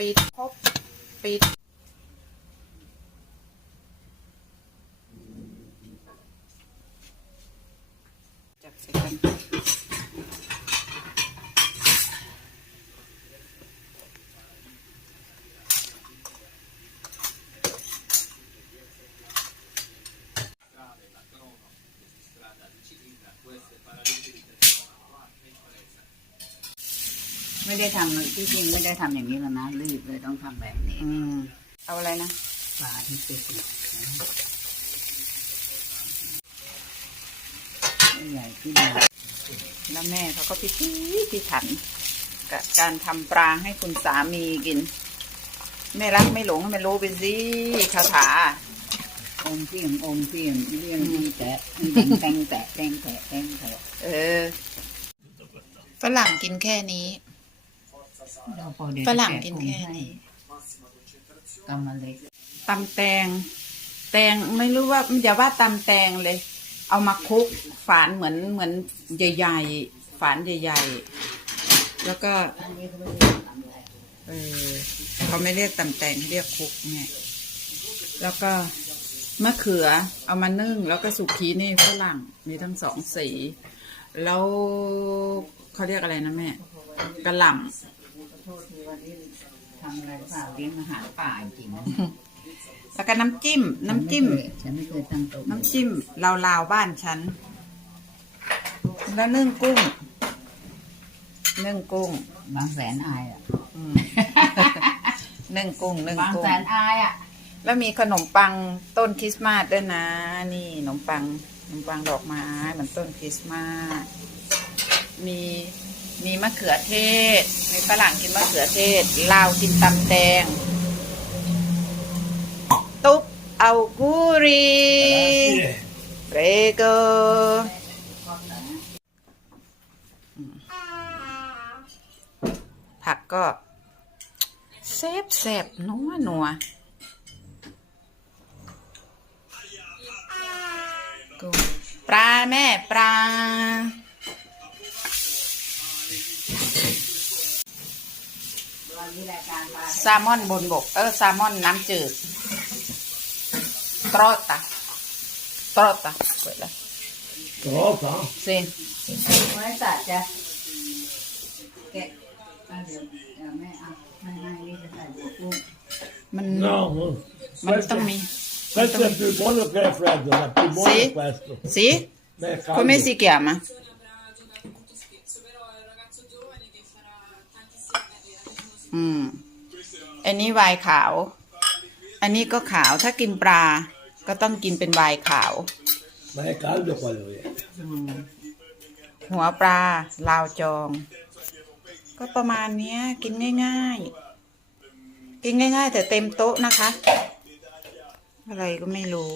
ปิดพบปิด ไม่ได้ทำที่จริงไม่ได้ทำอย่างนี้แล้วนะรีบเลยต้องทำแบบนี้ อืมเอาอะไรนะปลาที่ติดเนี่ยไม่ใหญ่ขึ้นมาแล้วแม่เขาก็พิถีพิถัน กับการทำปลาให้คุณสามีกินไม่รักไม่หลงให้มันรู้ไปสิคาถาองค์เพียงองค์เพียงเรียงที่แตะแตงแตะแตงแตะแตงแตะเออฝรั่งกินแค่นี้ เราพอเดี๋ยวฝรั่งกินแค่นี้กำมะเล็กตำแตง แตงไม่รู้ว่าอย่าว่าตำแตงเลย เอามาคลุกฝานเหมือนเหมือนใหญ่ๆ ฝานใหญ่ๆ แล้วก็อันนี้เขาไม่ได้ทำอะไรเออเขาไม่เรียกตำแตงเขาเรียกคลุกไงแล้วก็มะเขือเอามานึ่ง แล้วก็สุกี้นี่ฝรั่งมีทั้งสองสี แล้วเขาเรียกอะไรนะแม่กระหล่ขอ โทษทีวันนี้ทำอะไรเปล่าเลี้ยงอาหารป่าจริงๆนะำแล้วก็น้ำจิ้ม น้ำจิ้ม ฉันไม่เคยตั้งโต๊ะน้ำจิ้มลาวๆบ้านฉัน แล้วนึ่งกุ้ง นึ่งกุ้ง บางแสนอายอะอืม นึ่งกุ้งนึ่งบางกุ้งแสนอายอะแล้วมีขนมปังต้นคริสต์มาสด้วยนะ นี่ขนมปังขนมปังดอกไม้เหมือนต้นคริสต์มาสมี มีมะเขือเทศ มีฝรั่งกินมะเขือเทศ ลาวกินตำแตง ตุ๊บเอากูรีเรโกผักก็แซบแซบนัวนัวปลาแม่ปลา แซลมอนบนบก เออแซลมอนน้ำจืดตรอตาตรอตาเปิดเลย Trota? สิไว้ตัดจะแกะอะเดี๋ยวเดี๋ยวแม่เอาให้ให้นี่จะใส่บวกลูกมัน No, มันต้อง questo, มี questo è più buono che è freddo, è più buono Sì? questo. สิ Beh, คุณไม่ caldo. si chiama อืม อันนี้ไวน์ขาว อันนี้ก็ขาวถ้ากินปลา ก็ต้องกินเป็นไวน์ขาว Ma è caldo quello lì. หัวปลาลาวจอง ก็ประมาณเนี้ย กินง่าย ๆ กินง่าย ๆ แต่เต็มโต๊ะนะคะ อะไรก็ไม่รู้